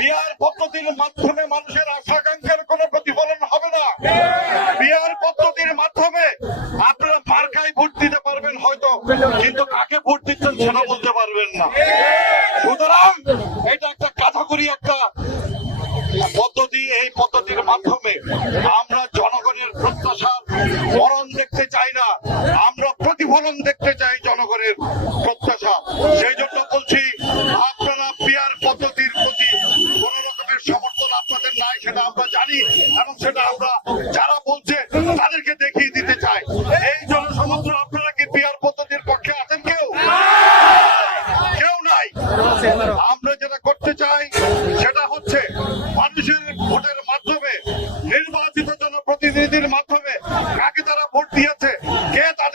বিয়ার পদ্ধতির মাধ্যমে মানুষের আশা আকাঙ্ক্ষার কোনো প্রতিফলন হবে না। বিয়ার পদ্ধতির মাধ্যমে আপনারা মার্কায় ভোট দিতে পারবেন হয়তো, কিন্তু কাকে ভোট দিচ্ছেন সেটা বলতে পারবেন না। সুতরাং এটা একটা কাঠাকরি একটা পদ্ধতি এই পদ্ধতির মাধ্যমে আমরা জনগণের প্রত্যাশার মরণ দেখতে চাই না, আমরা প্রতিফলন দেখতে চাই জনগণের প্রত্যাশা। সেই জন্য বলছি, আপনারা পিয়ার পদ্ধতির প্রতি কোন রকমের সমর্থন আপনাদের নাই, সেটা আমরা জানি, এবং সেটা আমরা যারা বলছে তাদেরকে দেখিয়ে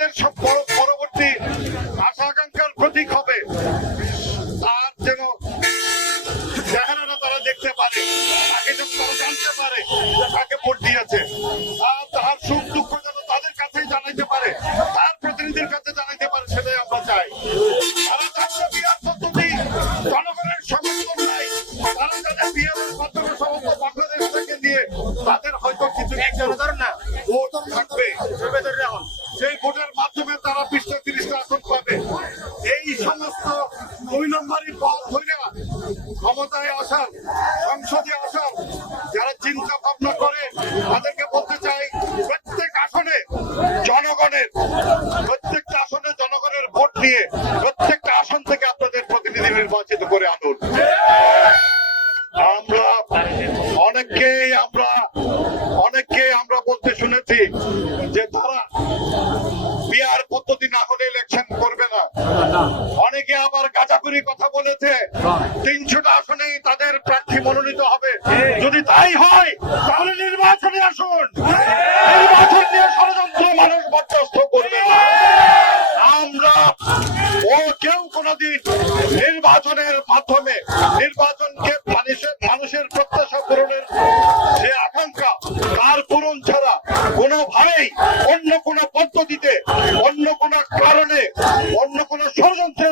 কে তাদের সব পরবর্তী আশা আকাঙ্ক্ষার প্রতীক হবে। তার যেন চেহারাটা তারা দেখতে পারে তাকে যেন তারা জানতে পারে তাকে ভোট দিয়েছে। আর তার সুখ দুঃখ যেন তাদের কাছেই জানাইতে পারে তার প্রতিনিধির কাছে জানাইতে পারে সেটাই আমরা চাই। তারা জানছে বিয়ার পদ্ধতি জনগণের সমর্থন নাই। তারা জানে বিয়ারের মাধ্যমে সমস্ত বাংলাদেশ থেকে নিয়ে তাদের হয়তো কিছু না। ভোট থাকবে। সেই ভোটের মাধ্যমে তারা বিশটা তিরিশটা আসন পাবে, এই সমস্ত দুই নম্বরই পথ ধরে ক্ষমতায় আসার, সংসদে আসার, যারা চিন্তা ভাবনা করে, তাদেরকে বলতে চাই, প্রত্যেক আসনে জনগণের, প্রত্যেকটা আসনে জনগণের ভোট নিয়ে প্রত্যেকটা আসন থেকে আপনাদের প্রতিনিধি নির্বাচিত করে আনুন। আমরা অনেককেই বলেছে তিনশোটা আসনেই তাদের প্রার্থী মনোনীত হবে। যদি তাই হয় তাহলে নির্বাচনে আসুন। নির্বাচন নিয়ে ষড়যন্ত্র মানুষ বরখাস্ত করবে আমরা ও কেউ নির্বাচনের মাধ্যমে নির্বাচনকে মানুষের মানুষের প্রত্যাশা পূরণের যে আকাঙ্ক্ষা তার পূরণ ছাড়া কোনোভাবেই অন্য কোনো পদ্ধতিতে অন্য কোনো কারণে অন্য কোনো ষড়যন্ত্রে